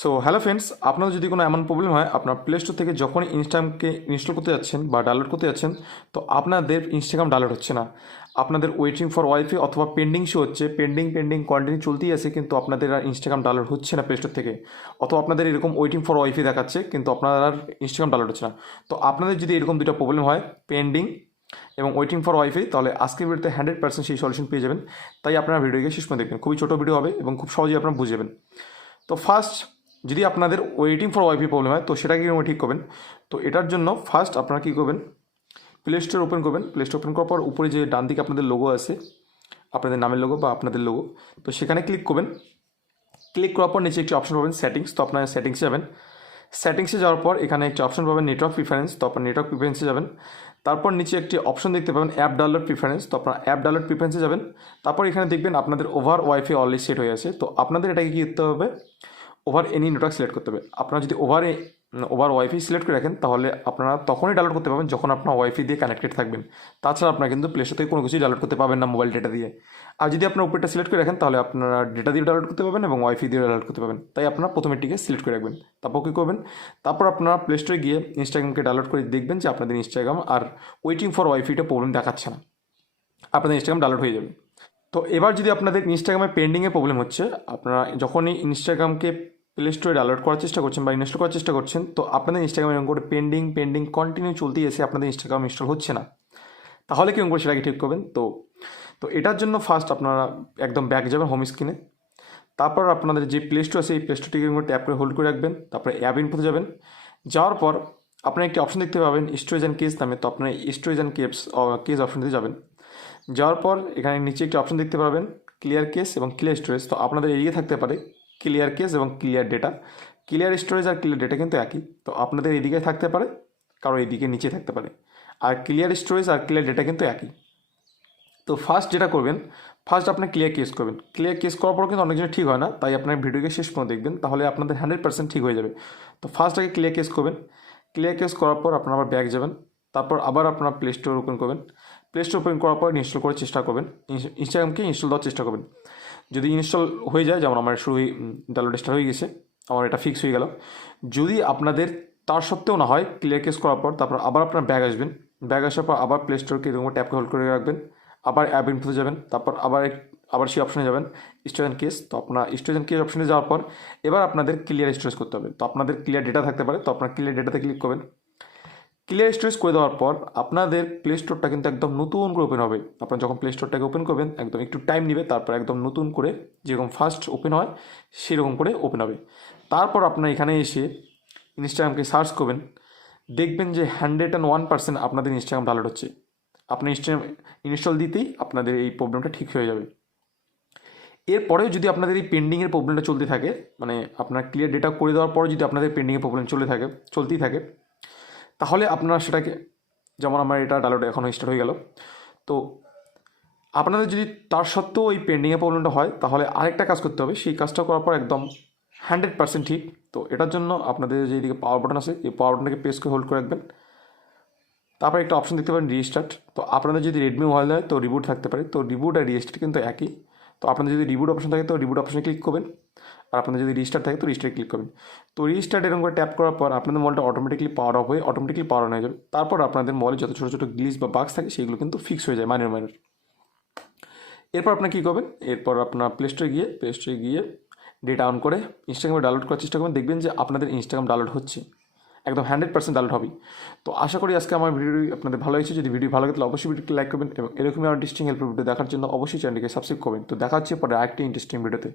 So hello friends আপনাদের যদি কোনো এমন প্রবলেম হয়, আপনার প্লে স্টোর থেকে যখনই ইনস্টাগ্রামকে ইনস্টল করতে যাচ্ছেন বা ডাউনলোড করতে যাচ্ছেন, তো আপনাদের ইনস্টাগ্রাম ডাউনলোড হচ্ছে না। আপনাদের ওয়েটিং ফর ওয়াইফাই অথবা পেন্ডিং শো হচ্ছে পেন্ডিং পেন্ডিং কন্টিনিউ চলতেই আছে, কিন্তু আপনাদের আর ইনস্টাগ্রাম ডাউনলোড হচ্ছে না প্লে স্টোর থেকে। অথবা আপনাদের এরকম ওয়েটিং ফর ওয়াইফাই দেখাচ্ছে, কিন্তু আপনার আর ইনস্টাগ্রাম ডাউনলোড হচ্ছে না। তো আপনাদের যদি এরকম দুটো প্রবলেম হয় পেন্ডিং এবং ওয়েটিং ফর ওয়াইফাই তাহলে আজকের ভিডিওতে হান্ড্রেড পার্সেন্ট সেই সলিউশন পেয়ে যাবেন। তাই আপনারা ভিডিওকে শেষ পর্যন্ত দেখবেন। খুবই ছোটো ভিডিও হবে এবং খুব সহজেই আপনারা বুঝে যাবেন। তো ফার্স্ট যদি আপনাদের ওয়েটিং ফর ওয়াইফাই প্রবলেম হয়, তো সেটাকে কীভাবে ঠিক করবেন? তো এটার জন্য ফার্স্ট আপনারা কী করবেন? প্লে স্টোর ওপেন করবেন। প্লে স্টোর ওপেন করার পর উপরে যে ডান দিকে আপনাদের লোগো আছে, আপনাদের নামের লোগো বা আপনাদের লোগো তো সেখানে ক্লিক করবেন। ক্লিক করার পর নিচে একটি অপশন পাবেন সেটিংস তো আপনারা সেটিংসে যাবেন। সেটিংসে যাওয়ার পর এখানে একটি অপশন পাবেন নেটওয়ার্ক প্রিফারেন্স তো আপনার নেটওয়ার্ক প্রিফারেন্সে যাবেন। তারপর নিচে একটি অপশন দেখতে পাবেন অ্যাপ ডাউনলোড প্রিফারেন্স তো আপনার অ্যাপ ডাউনলোড প্রিফারেন্সে যাবেন। তারপর এখানে দেখবেন আপনাদের ওভার ওয়াইফাই অলরেডি সেট হয়ে আছে, তো আপনাদের এটাকে কী করতে হবে? ওভার এনি নেটওয়ার্ক সিলেক্ট করতে হবে। আপনারা যদি ওভার ওভার ওয়াইফাই সিলেক্ট করে রাখেন, তাহলে আপনারা তখনই ডাউনলোড করতে পারবেন যখন আপনার ওয়াইফাই দিয়ে কানেক্টেড থাকবেন। তাছাড়া আপনারা কিন্তু প্লে স্টোর থেকে কোনো কিছুই ডাউনলোড করতে পারবেন না মোবাইল ডেটা দিয়ে। আর যদি আপনার উপরটা সিলেক্ট করে রাখেন, তাহলে আপনারা ডেটা দিয়ে ডাউনলোড করতে পারবেন এবং ওয়াইফাই দিয়ে ডাউনলোড করতে পারবেন। তাই আপনারা প্রথমে এটিকে সিলেক্ট করে রাখবেন। তারপর কী করবেন? তারপর আপনারা প্লে স্টোরে গিয়ে ইনস্টাগ্রামকে ডাউনলোড করে দেখবেন যে আপনাদের ইনস্টাগ্রাম আর ওয়েটিং ফর ওয়াইফাইটা প্রবলেম দেখাচ্ছে না। আপনাদের ইনস্টাগ্রাম ডাউনলোড হয়ে যাবে। তো এবার যদি আপনাদের ইনস্টাগ্রামে পেন্ডিংয়ে প্রবলেম হচ্ছে, আপনারা যখনই ইনস্টাগ্রামকে প্লে স্টোরে ডাউনলোড করার চেষ্টা করছেন বা ইনস্টল করার চেষ্টা করছেন, তো আপনাদের ইনস্টাগ্রামে এরকম করে পেন্ডিং পেন্ডিং কন্টিনিউ চলতেই এসে আপনাদের ইনস্টাগ্রাম ইনস্টল হচ্ছে না। তাহলে কীরকম করে সেটাকে ঠিক করবেন? তো তো এটার জন্য ফার্স্ট আপনারা একদম ব্যাক যাবেন হোম স্ক্রিনে তারপর আপনাদের যে প্লে স্টোর আছে, এই প্লে স্টোরটিকে ট্যাপ করে হোল্ড করে রাখবেন, তারপরে অ্যাপ ইনপুটে যাবেন। যাওয়ার পর আপনারা একটি অপশন দেখতে পাবেন স্টোরেজ অ্যান্ড কেস নামে, তো আপনারা স্টোরেজ অ্যান্ড কেস কেস অপশনটিতে যাবেন। যাওয়ার পর এখানে নিচে একটি অপশন দেখতে পাবেন ক্লিয়ার কেস এবং ক্লিয়ার স্টোরেজ তো আপনাদের এদিকে থাকতে পারে ক্লিয়ার কেস এবং ক্লিয়ার ডেটা ক্লিয়ার স্টোরেজ আর ক্লিয়ার ডেটা কিন্তু একই। তো আপনাদের এদিকে থাকতে পারে, কারও এদিকে নিচে থাকতে পারে। আর ক্লিয়ার স্টোরেজ আর ক্লিয়ার ডেটা কিন্তু একই। তো ফার্স্ট যেটা করবেন ফার্স্ট আপনি ক্লিয়ার কেস করবেন। ক্লিয়ার কেস করার পর কিন্তু অনেক জিনিস ঠিক হয় না, তাই আপনার ভিডিওকে শেষ পর্যন্ত দেখবেন, তাহলে আপনাদের হান্ড্রেড পার্সেন্ট ঠিক হয়ে যাবে। তো ফার্স্ট আগে ক্লিয়ার কেস করবেন। ক্লিয়ার কেস করার পর আপনার আবার ব্যাক যাবেন, তারপর আবার আপনার প্লে স্টোর ওপেন করবেন। প্লে স্টোর ওপেন করার পর ইনস্টল করার চেষ্টা করবেন। ইনস্টাগ্রামকে ইনস্টল দেওয়ার চেষ্টা করবেন। যদি ইনস্টল হয়ে যায়, যেমন আমার শুরু ডাউনলোড স্টার্ট হয়ে গেছে, আমার এটা ফিক্স হয়ে গেল। যদি আপনাদের তার সত্ত্বেও না হয় ক্লিয়ার কেস করার পর তারপর আবার আপনার ব্যাগ আসবেন। ব্যাগ আসার পর আবার প্লে স্টোরকে এরকম ট্যাপ হোল্ড করে রাখবেন। আবার অ্যাপ ইনপুটে যাবেন, তারপর আবার আবার সেই অপশনে যাবেন। স্টোরেজ কেস তো আপনার স্টোরেজ কেস অপশনে যাওয়ার পর এবার আপনাদের ক্লিয়ার স্টোরেজ করতে হবে। তো আপনাদের ক্লিয়ার ডেটা থাকতে পারে, তো আপনার ক্লিয়ার ডেটাতে ক্লিক করবেন। ক্লিয়ার স্টোরেজ করে দেওয়ার পর আপনাদের প্লে স্টোরটা কিন্তু একদম নতুন করে ওপেন হবে। আপনারা যখন প্লে স্টোরটাকে ওপেন করবেন, একদম একটু টাইম নেবে, তারপর একদম নতুন করে যেরকম ফার্স্ট ওপেন হয়, সেরকম করে ওপেন হবে। তারপর আপনার এখানে এসে ইনস্টাগ্রামকে সার্চ করবেন। দেখবেন যে হান্ড্রেড অ্যান্ড ওয়ান পার্সেন্ট আপনাদের ইনস্টাগ্রাম ডাউনলোড হচ্ছে। আপনি ইনস্টাগ্রাম ইনস্টল দিতেই আপনাদের এই প্রবলেমটা ঠিক হয়ে যাবে। এরপরেও যদি আপনাদের এই পেন্ডিংয়ের প্রবলেমটা চলতে থাকে মানে আপনার ক্লিয়ার ডেটা করে দেওয়ার পরে যদি আপনাদের পেন্ডিংয়ের প্রবলেম চলে থাকে, চলতেই থাকে তাহলে আপনারা সেটাকে, যেমন আমার এটা ডাউনলোড এখনও স্টার্ট হয়ে গেল। তো আপনাদের যদি তার সত্ত্বেও এই পেন্ডিংয়ের প্রবলেমটা হয়, তাহলে আরেকটা কাজ করতে হবে। সেই কাজটা করার পর একদম হান্ড্রেড পার্সেন্ট ঠিক। তো এটার জন্য আপনাদের যে এদিকে পাওয়ার বাটন আছে, এই পাওয়ার বাটনটাকে প্রেস করে হোল্ড করে রাখবেন। তারপর একটা অপশন দেখতে পারেন রিস্টার্ট তো আপনাদের যদি রেডমি মোবাইল হয় তো রিবুট থাকতে পারে। তো রিবুট আর রিস্টার্ট কিন্তু একই। তো আপনাদের যদি রিবুট অপশন থাকে, তো রিবুট অপশনে ক্লিক করবেন। আর আপনাদের যদি রিস্টার্ট থাকে, তো রিস্টার্ট ক্লিক করবেন। তো রিস্টার্ট এরকম করে ট্যাপ করার পর আপনাদের মোবাইলটা অটোমেটিকলি পাওয়ার অফ হয়ে অটোমেটিকলি পাওয়ার অন হয়ে যাবে। তারপর আপনাদের মোবাইলে যত ছোটো ছোটো গ্লিচ বা বাক্স থাকে, সেগুলো কিন্তু ফিক্স হয়ে যায় মাইনের মাইনের। এরপর আপনার কী করবেন? এরপর আপনার প্লে স্টোরে গিয়ে প্লে স্টোরে গিয়ে ডেটা অন করে ইনস্টাগ্রামে ডাউনলোড করার চেষ্টা করবেন। দেখবেন যে আপনাদের ইনস্টাগ্রাম ডাউনলোড হচ্ছে। একদম হান্ড্রেড পার্সেন্ট ডাউনলোড হবে তো আশা করি আজকে আমার ভিডিও আপনাদের ভালো হয়েছে যদি ভিডিও ভালো লাগে, তাহলে অবশ্যই ভিডিওকে লাইক করবেন এবং এরকমই আমার ইন্টারেস্টিং হেল্প ভিডিও দেখার জন্য অবশ্যই চ্যানেলটিকে সাবস্ক্রাইব করবেন। তো দেখা হচ্ছে পরে আরেকটি ইন্টারেস্টিং ভিডিওতে